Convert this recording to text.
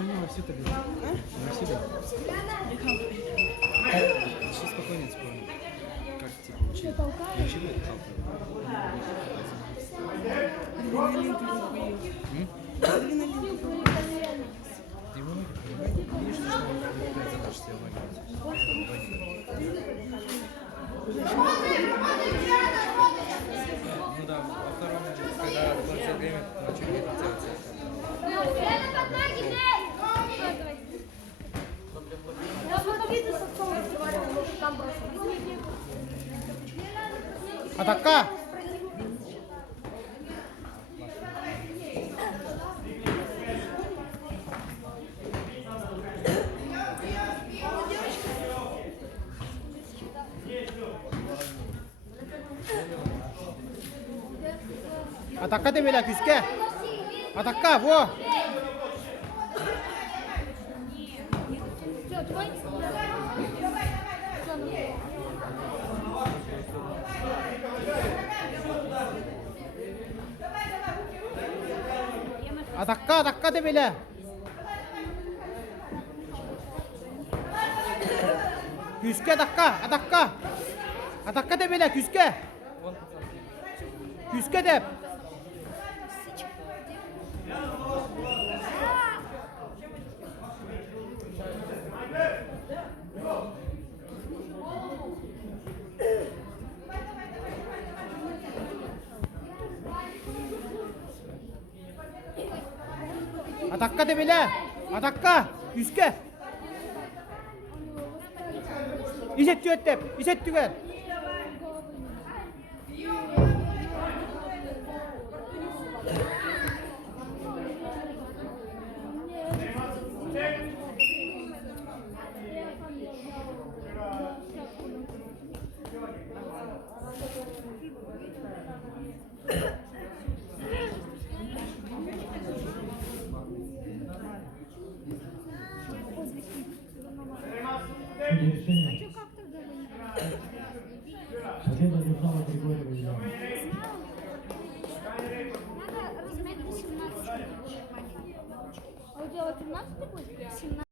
Что не Васита бьет? Васита? Все спокойно, спокойно. Как типа учили? Учили это ты его ноги понимаешь? Видишь, что он опять задашь себе Ну да, во втором, когда было все время, то начали делать. Атака! Атака демеле küske. Атака, во! Атака демеле. Küske атака. Атака демеле küske. Küske деп. Атака демеле. Атака. Küske. İşet деп. İşet түгел. Победа Михаила Григорьева. Надо размять до 17. А у тебя 15 будет? 17.